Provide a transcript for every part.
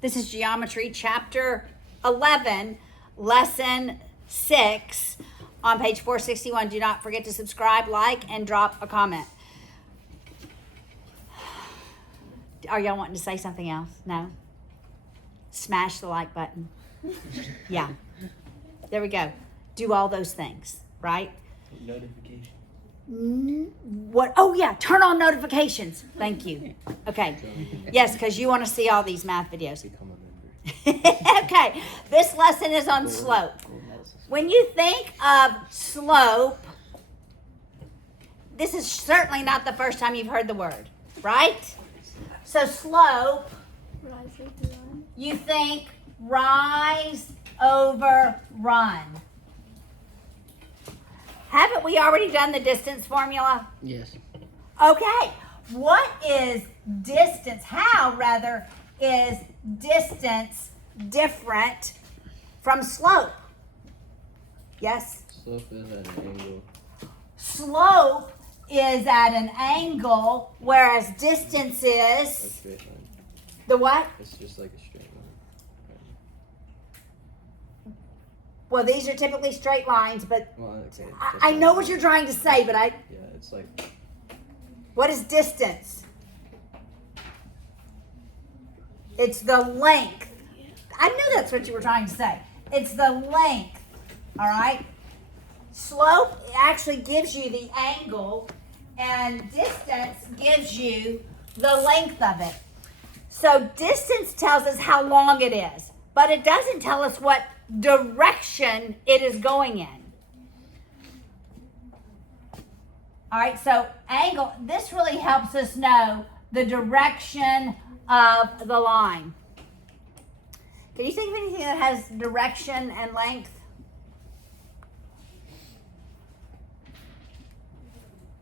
This is Geometry Chapter 11, Lesson 6 on page 461. Do not forget to subscribe, like, and drop a comment. Are y'all wanting to say something else? No? Smash the like button. Yeah. There we go. Do all those things, right? Notification. What? Oh, yeah. Turn on notifications. Thank you. Okay. Yes, because you want to see all these math videos. Become a member. Okay. This lesson is on slope. When you think of slope, this is certainly not the first time you've heard the word, right? So slope, you think rise over run. Haven't we already done the distance formula? Yes. Okay. What is distance? How, rather, is distance different from slope? Yes? Slope is at an angle. Slope is at an angle, whereas distance A is straight line. the what? It's just like a straight line. Well, these are typically straight lines, but Well, okay. I know what you're trying to say, but Yeah, it's like what is distance? It's the length. I knew that's what you were trying to say. It's the length, all right? Slope actually gives you the angle, and distance gives you the length of it. So distance tells us how long it is, but it doesn't tell us what direction it is going in. All right, so angle, this really helps us know the direction of the line. Can you think of anything that has direction and length?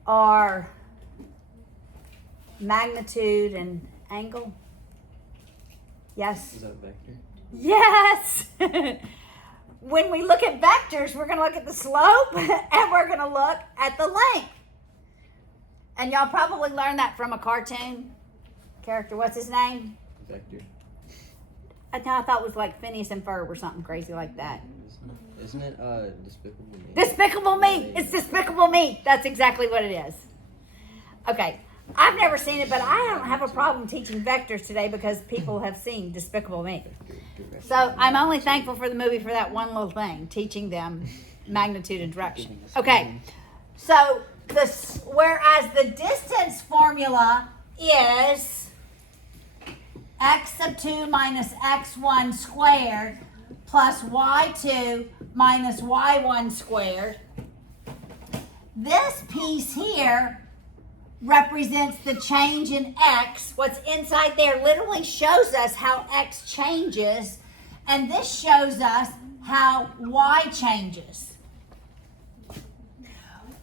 Or magnitude and angle? Yes? is that a vector? Yes! When we look at vectors, we're going to look at the slope and we're going to look at the length. And y'all probably learned that from a cartoon character. What's his name? Vector. I thought it was like Phineas and Ferb or something crazy like that. Isn't it Despicable Me? Despicable Me! It's Despicable Me! That's exactly what it is. Okay. I've never seen it, but I don't have a problem teaching vectors today because people have seen Despicable Me. So I'm only thankful for the movie for that one little thing, teaching them magnitude and direction. Okay, so whereas the distance formula is x sub 2 minus x1 squared plus y2 minus y1 squared, this piece here represents the change in x. What's inside there literally shows us how x changes, and this shows us how y changes.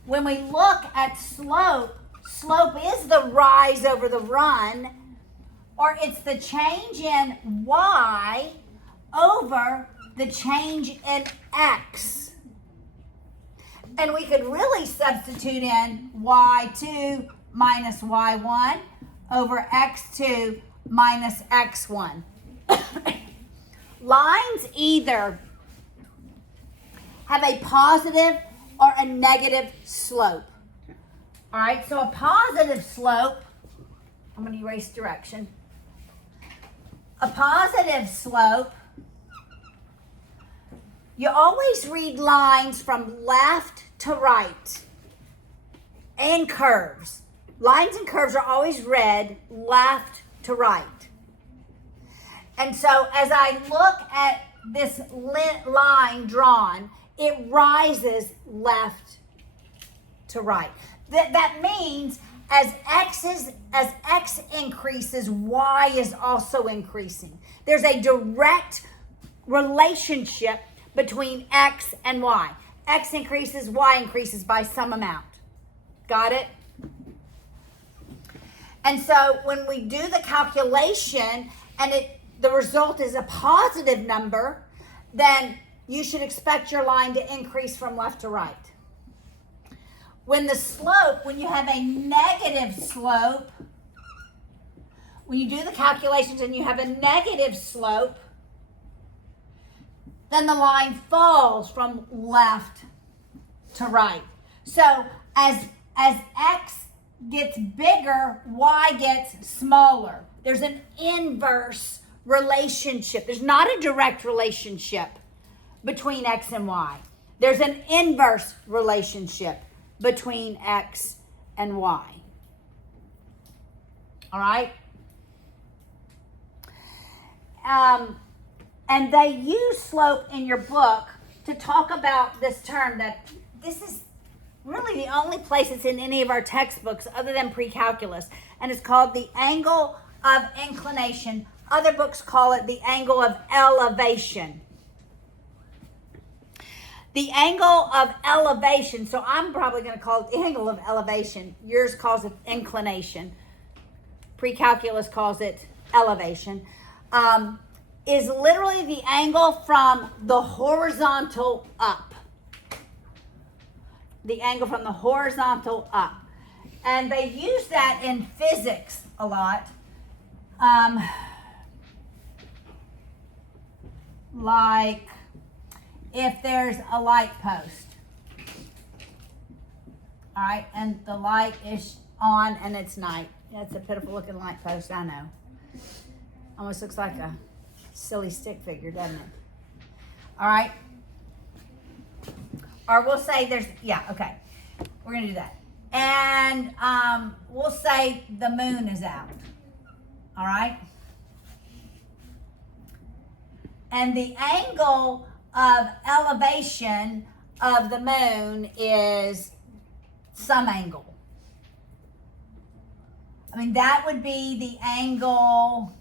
When we look at slope, slope is the rise over the run, or it's the change in y over the change in x. And we could really substitute in y2 minus y1 over x2 minus x1. Lines either have a positive or a negative slope. All right, so a positive slope, I'm going to erase direction. A positive slope, you always read lines from left to right and curves. Lines and curves are always read left to right. And so as I look at this line drawn, it rises left to right. That means as x increases, y is also increasing. There's a direct relationship between x and y. X increases, y increases by some amount. Got it? And so when we do the calculation and the result is a positive number, then you should expect your line to increase from left to right. When you have a negative slope, when you do the calculations and you have a negative slope, then the line falls from left to right. So as x gets bigger, y gets smaller. There's an inverse relationship. There's not a direct relationship between x and y. There's an inverse relationship between x and y. All right? And they use slope in your book to talk about this term that this is really the only place it's in any of our textbooks other than pre-calculus. And it's called the angle of inclination. Other books call it the angle of elevation. The angle of elevation, so I'm probably going to call it the angle of elevation. Yours calls it inclination. Pre-calculus calls it elevation. Is literally the angle from the horizontal up. The angle from the horizontal up. And they use that in physics a lot. Like if there's a light post. All right, and the light is on and it's night. That's a pitiful looking light post, I know. Almost looks like a silly stick figure, doesn't it? All right. Or we'll say there's, okay. We're going to do that. And we'll say the moon is out. All right. And the angle of elevation of the moon is some angle. I mean, that would be the angle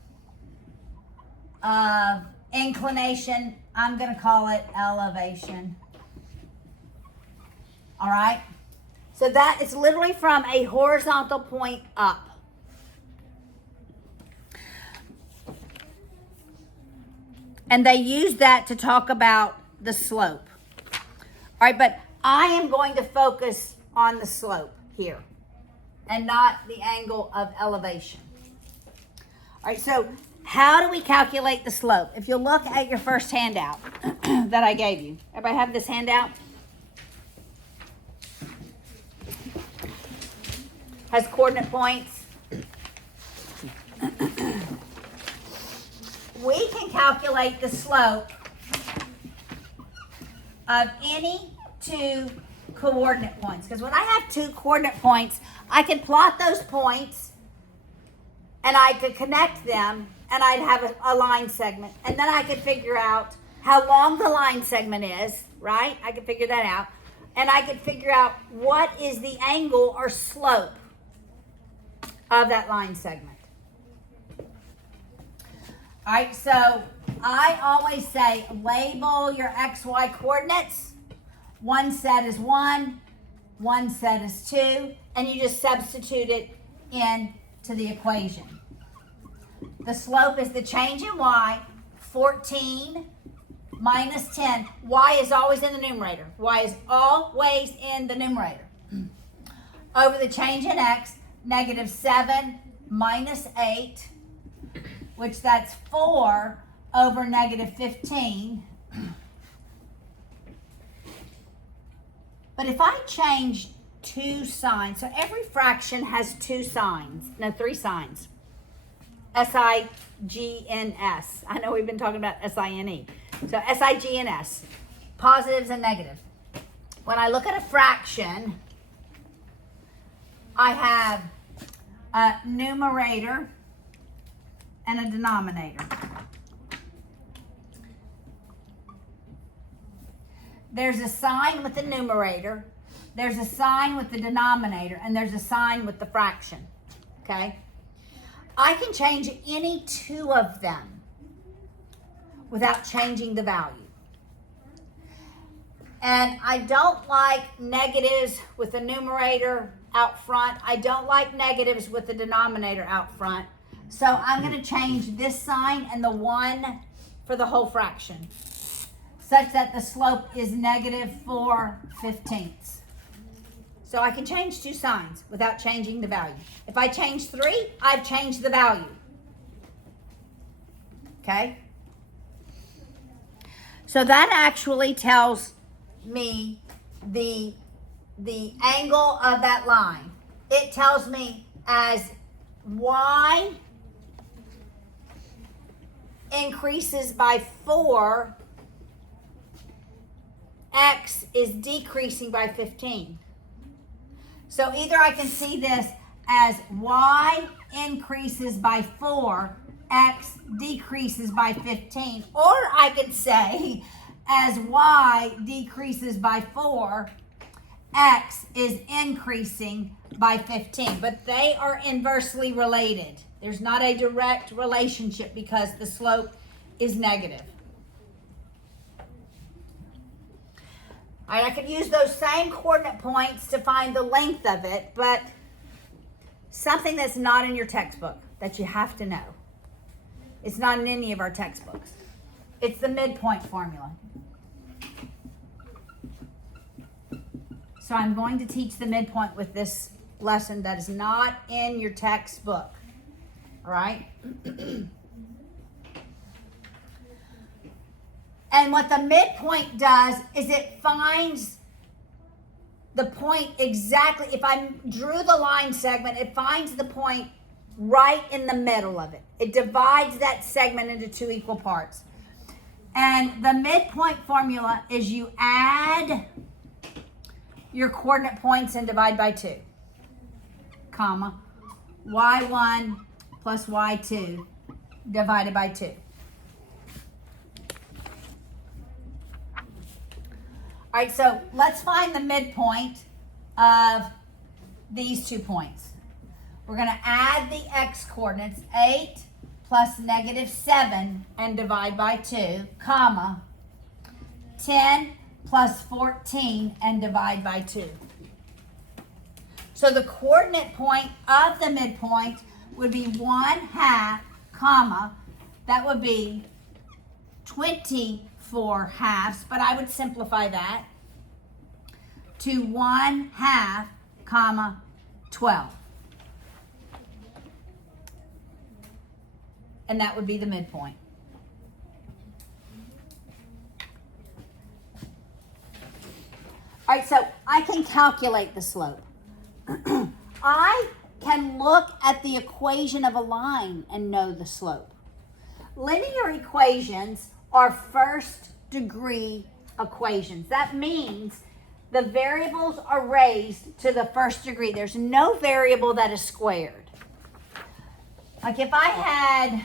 of inclination. I'm going to call it elevation. All right? So that is literally from a horizontal point up. And they use that to talk about the slope. All right, but I am going to focus on the slope here and not the angle of elevation. All right, so how do we calculate the slope? If you look at your first handout that I gave you. Everybody have this handout? Has coordinate points. We can calculate the slope of any two coordinate points. Because when I have two coordinate points, I can plot those points and I could connect them and I'd have a line segment. And then I could figure out how long the line segment is, right? I could figure that out. And I could figure out what is the angle or slope of that line segment. All right, so I always say label your XY coordinates. One set is 1, one set is 2, and you just substitute it into the equation. The slope is the change in Y, 14 minus 10. Y is always in the numerator. Y is always in the numerator. Over the change in X, negative 7 minus 8, which that's 4 over negative 15. But if I change two signs, so every fraction has two signs, no, three signs. S-I-G-N-S. I know we've been talking about S-I-N-E. So S-I-G-N-S, positives and negative. When I look at a fraction, I have a numerator and a denominator. There's a sign with the numerator, there's a sign with the denominator, and there's a sign with the fraction, okay? I can change any two of them without changing the value. And I don't like negatives with the numerator out front. I don't like negatives with the denominator out front. So I'm going to change this sign and the 1 for the whole fraction, such that the slope is negative 4/15. So I can change two signs without changing the value. If I change 3, I've changed the value. Okay? So that actually tells me the angle of that line. It tells me as y increases by 4, x is decreasing by 15. So either I can see this as y increases by 4, x decreases by 15, or I could say as y decreases by 4, x is increasing by 15. But they are inversely related. There's not a direct relationship because the slope is negative. All right, I could use those same coordinate points to find the length of it, but something that's not in your textbook that you have to know. It's not in any of our textbooks. It's the midpoint formula. So I'm going to teach the midpoint with this lesson that is not in your textbook. All right? And what the midpoint does is it finds the point exactly. If I drew the line segment, it finds the point right in the middle of it. It divides that segment into 2 equal parts. And the midpoint formula is you add your coordinate points and divide by 2, comma, y1 plus y2 divided by 2. All right, so let's find the midpoint of these 2 points. We're going to add the x coordinates, 8 plus negative 7, and divide by 2, comma, 10 plus 14, and divide by 2. So the coordinate point of the midpoint would be 1/2, comma, that would be 24 halves, but I would simplify that to 1/2, comma, 12. And that would be the midpoint. All right, so I can calculate the slope. I can look at the equation of a line and know the slope. Linear equations are first degree equations. That means the variables are raised to the first degree. There's no variable that is squared. Like if I had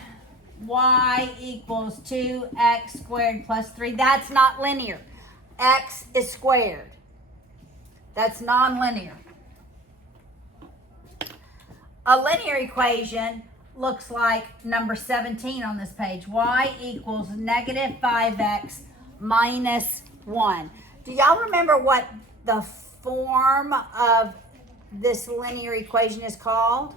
y equals 2x squared plus 3, that's not linear. X is squared. That's nonlinear. A linear equation looks like number 17 on this page. Y equals negative 5x minus 1. Do y'all remember what the form of this linear equation is called?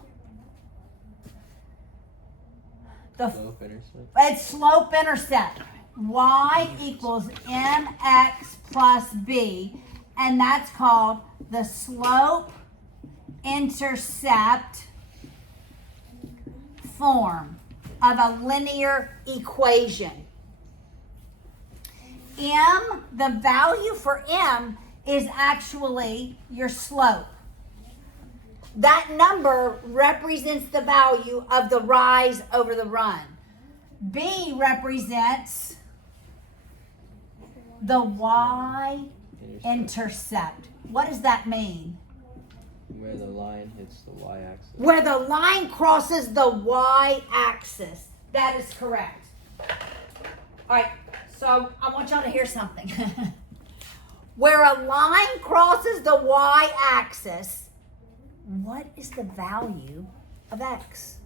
It's slope-intercept. Y equals mx plus b, and that's called the slope-intercept form of a linear equation. M, the value for M is actually your slope. That number represents the value of the rise over the run. B represents the y-intercept. What does that mean? Where the line hits the y-axis. Where the line crosses the y-axis. That is correct. All right, so I want y'all to hear something. Where a line crosses the y-axis, what is the value of x?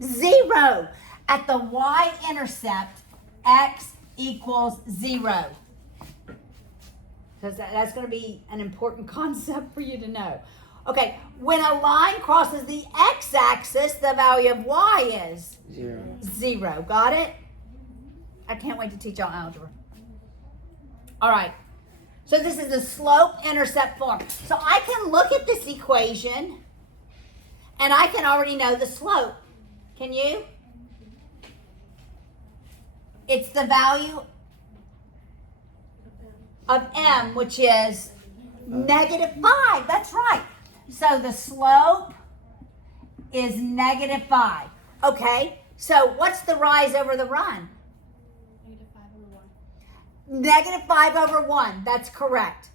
0. At the y-intercept, x equals 0. Because that's going to be an important concept for you to know. Okay, when a line crosses the x-axis, the value of y is 0. Got it? I can't wait to teach y'all algebra. All right. So this is the slope-intercept form. So I can look at this equation and I can already know the slope. Can you? It's the value of m, which is -5. That's right. So the slope is -5. Okay, so what's the rise over the run? -5/1. That's correct.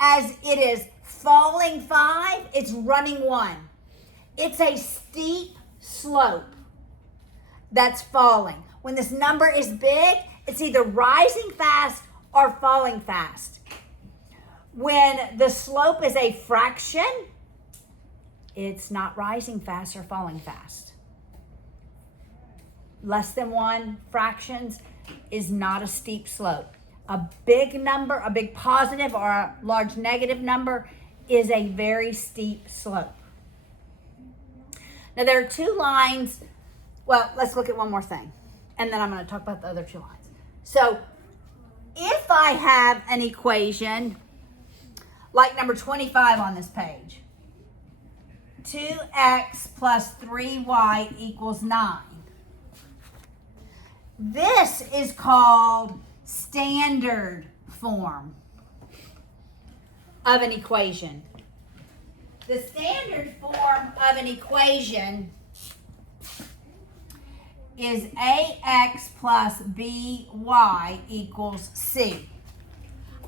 As it is falling 5, it's running 1. It's a steep slope that's falling. When this number is big, it's either rising fast or falling fast. When the slope is a fraction, it's not rising fast or falling fast. Less than 1 fractions is not a steep slope. A big number, a big positive or a large negative number is a very steep slope. Now there are 2 lines. Well, let's look at one more thing, and then I'm going to talk about the other 2 lines. So if I have an equation like number 25 on this page, 2x plus 3y equals 9. This is called standard form of an equation. The standard form of an equation is ax plus by equals c.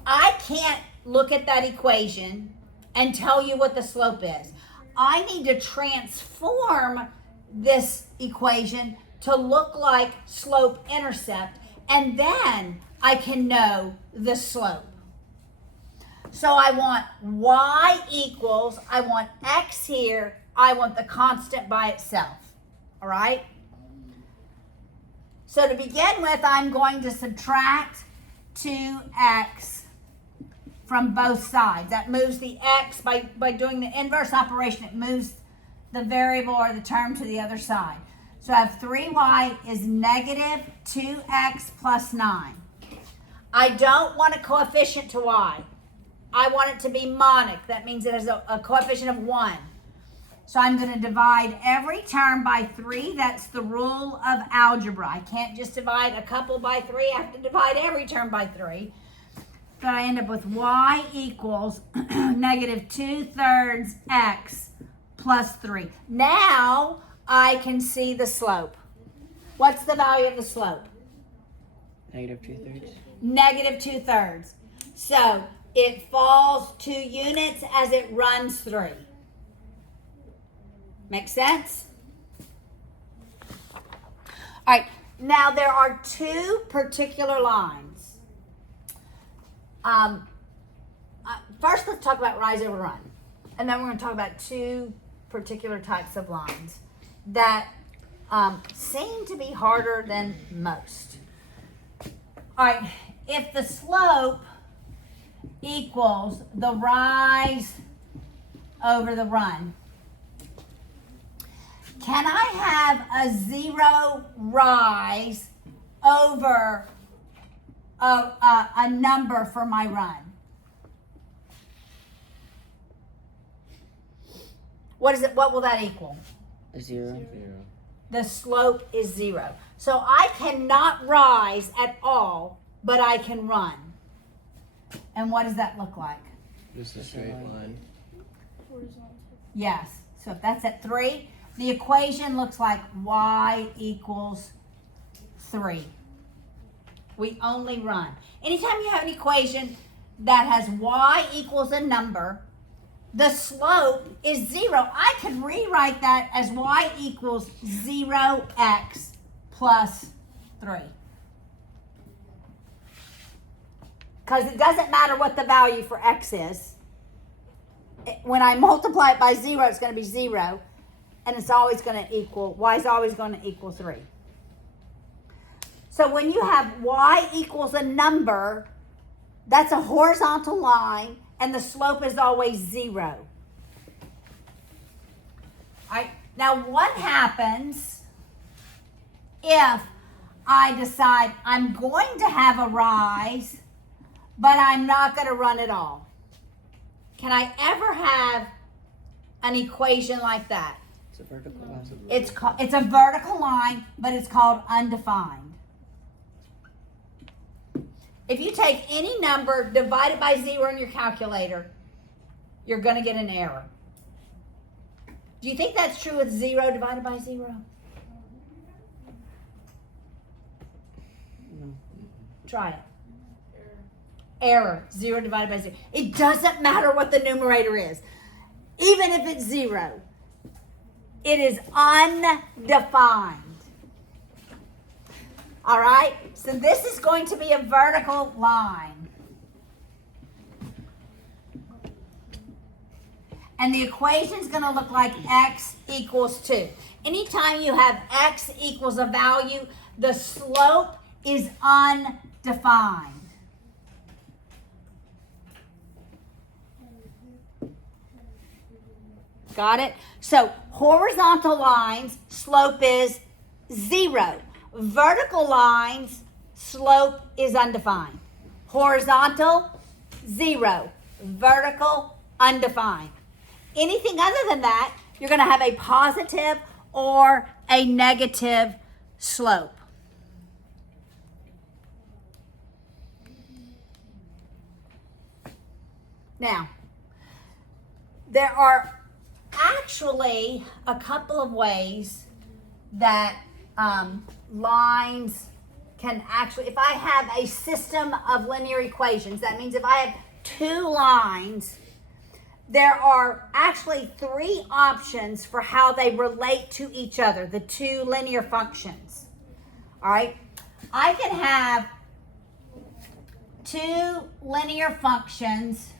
I can't look at that equation and tell you what the slope is. I need to transform this equation to look like slope intercept, and then I can know the slope. So I want y equals, I want x here, I want the constant by itself, all right? So to begin with, I'm going to subtract 2x from both sides. That moves the x, by doing the inverse operation, it moves the variable or the term to the other side. So I have 3y is negative 2x plus 9. I don't want a coefficient to y. I want it to be monic. That means it has a coefficient of 1. So I'm going to divide every term by 3. That's the rule of algebra. I can't just divide a couple by 3. I have to divide every term by 3. So I end up with y equals negative 2/3 x plus 3. Now I can see the slope. What's the value of the slope? Negative 2/3. Negative 2/3. So it falls 2 units as it runs 3. Make sense? All right, now there are 2 particular lines. First, let's talk about rise over run. And then we're going to talk about 2 particular types of lines that seem to be harder than most. All right, if the slope equals the rise over the run, can I have a 0 rise over a number for my run? What is it? What will that equal? 0. The slope is 0. So I cannot rise at all, but I can run. And what does that look like? Just a straight line. Yes. So if that's at 3, the equation looks like y equals 3. We only run. Anytime you have an equation that has y equals a number, the slope is 0. I can rewrite that as y equals 0x plus 3. Because it doesn't matter what the value for x is. When I multiply it by 0, it's going to be 0. And it's always going to equal, y is always going to equal 3. So when you have y equals a number, that's a horizontal line, and the slope is always 0. All right. Now what happens if I decide I'm going to have a rise, but I'm not going to run at all? Can I ever have an equation like that? It's a vertical line. It's a vertical line, but it's called undefined. If you take any number divided by 0 in your calculator, you're going to get an error. Do you think that's true with 0 divided by 0? No. Try it. Error. 0 divided by 0. It doesn't matter what the numerator is. Even if it's 0, it is undefined. All right? So this is going to be a vertical line. And the equation is going to look like x equals 2. Anytime you have x equals a value, the slope is undefined. Got it? So horizontal lines, slope is 0. Vertical lines, slope is undefined. Horizontal, 0. Vertical, undefined. Anything other than that, you're going to have a positive or a negative slope. Now, there are actually a couple of ways that lines can actually, if I have a system of linear equations, that means if I have 2 lines, there are actually 3 options for how they relate to each other, the 2 linear functions. All right? I can have 2 linear functions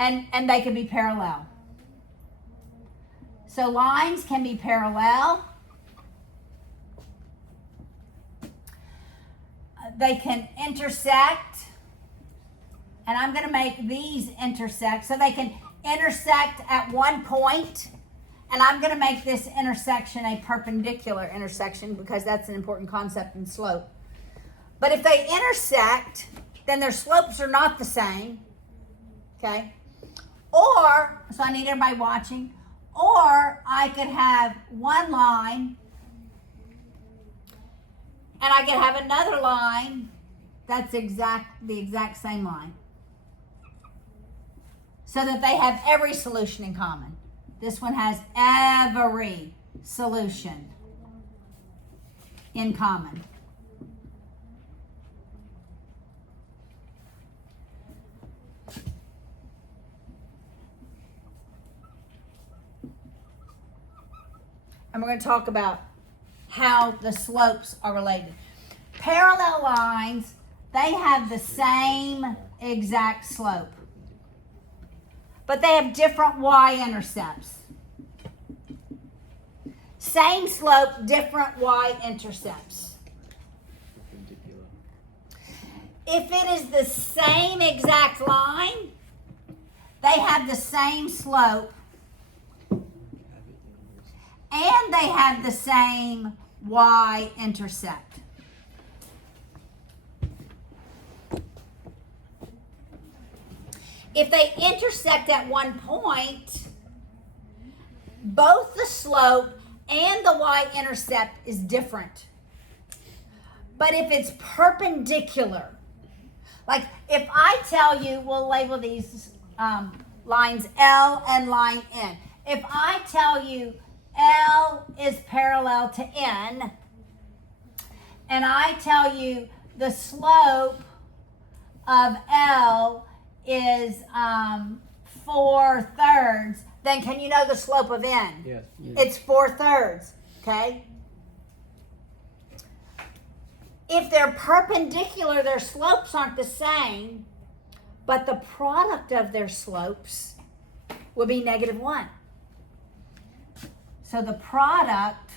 and they can be parallel. So lines can be parallel. They can intersect. And I'm going to make these intersect. So they can intersect at one point. And I'm going to make this intersection a perpendicular intersection because that's an important concept in slope. But if they intersect, then their slopes are not the same. Okay? Or, so I need everybody watching, or I could have one line and I could have another line that's the exact same line. So that they have every solution in common. This one has every solution in common. And we're going to talk about how the slopes are related. Parallel lines, they have the same exact slope, but they have different y-intercepts. Same slope, different y-intercepts. If it is the same exact line, they have the same slope, and they have the same y-intercept. If they intersect at one point, both the slope and the y-intercept is different. But if it's perpendicular, like if I tell you, we'll label these lines L and line N. If I tell you L is parallel to N, and I tell you the slope of L is 4/3, then can you know the slope of N? Yes. It's 4/3, okay? If they're perpendicular, their slopes aren't the same, but the product of their slopes would be -1. So the product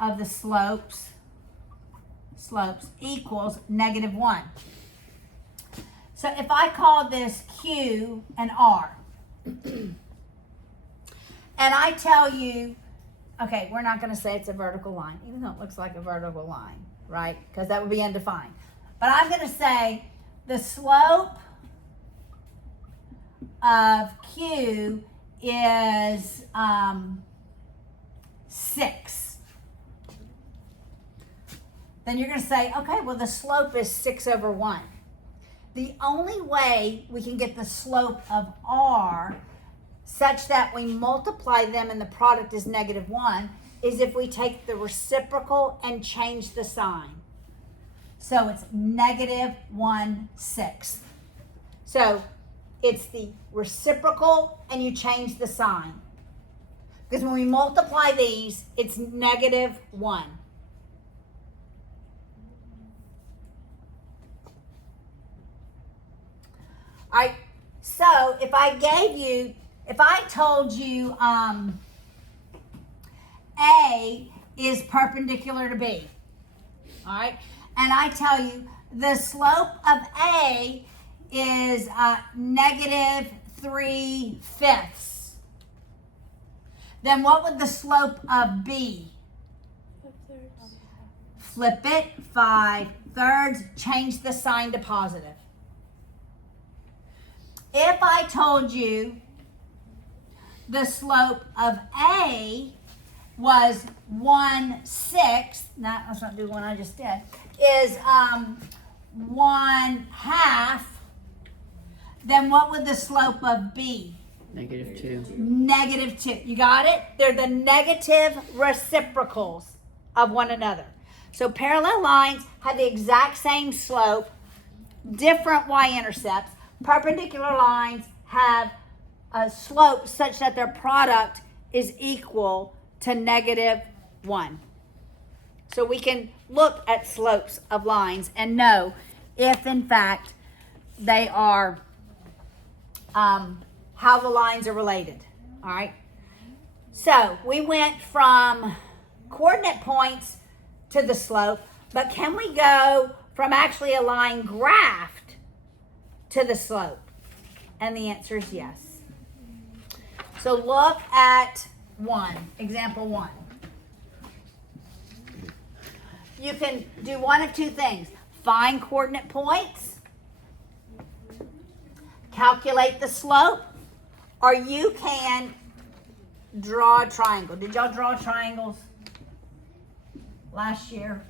of the slopes equals -1. So if I call this Q and R, and I tell you, okay, we're not going to say it's a vertical line, even though it looks like a vertical line, right? Because that would be undefined. But I'm going to say the slope of Q is 6. then you're going to say, okay, well, the slope is 6 over 1. The only way we can get the slope of r such that we multiply them and the product is -1 is if we take the reciprocal and change the sign. So it's -1/6. So it's the reciprocal and you change the sign. Because when we multiply these, it's -1. All right, so if I told you A is perpendicular to B, all right, and I tell you the slope of A is -3/5, then what would the slope of B? Flip it, 5/3, change the sign to positive. If I told you the slope of A was 1/6, let's not do one I just did, is 1/2, then what would the slope of B? -2. -2. You got it? They're the negative reciprocals of one another. So parallel lines have the exact same slope, different y-intercepts. Perpendicular lines have a slope such that their product is equal to -1. So we can look at slopes of lines and know if in fact they are how the lines are related. All right. So we went from coordinate points to the slope, but can we go from actually a line graphed to the slope? And the answer is yes. So look at example 1. You can do one of two things. Find coordinate points, calculate the slope, or you can draw a triangle. Did y'all draw triangles last year?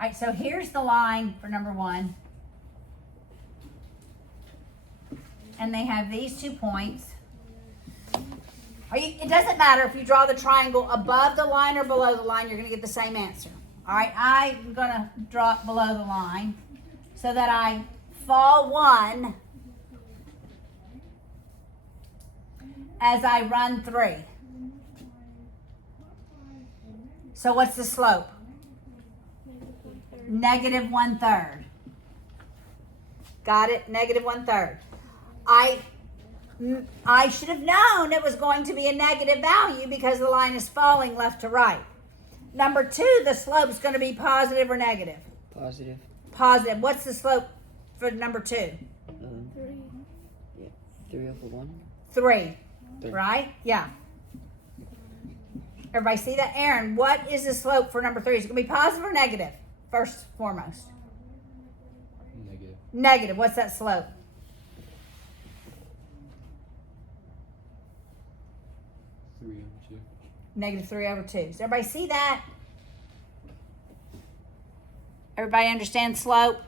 All right, so here's the line for number 1. And they have these 2 points. It doesn't matter if you draw the triangle above the line or below the line, you're going to get the same answer. All right, I'm going to draw it below the line so that I fall 1 as I run 3. So what's the slope? -1/3. Got it? -1/3. I should have known it was going to be a negative value because the line is falling left to right. Number 2, the slope is going to be positive or negative? Positive. Positive. What's the slope for number 2? 3. Yeah. 3 over 1. 3. 3. Right? Yeah. Everybody see that? Aaron, what is the slope for number 3? Is it going to be positive or negative? First, foremost. Negative. Negative. What's that slope? -3/2. Does everybody see that? Everybody understand slope?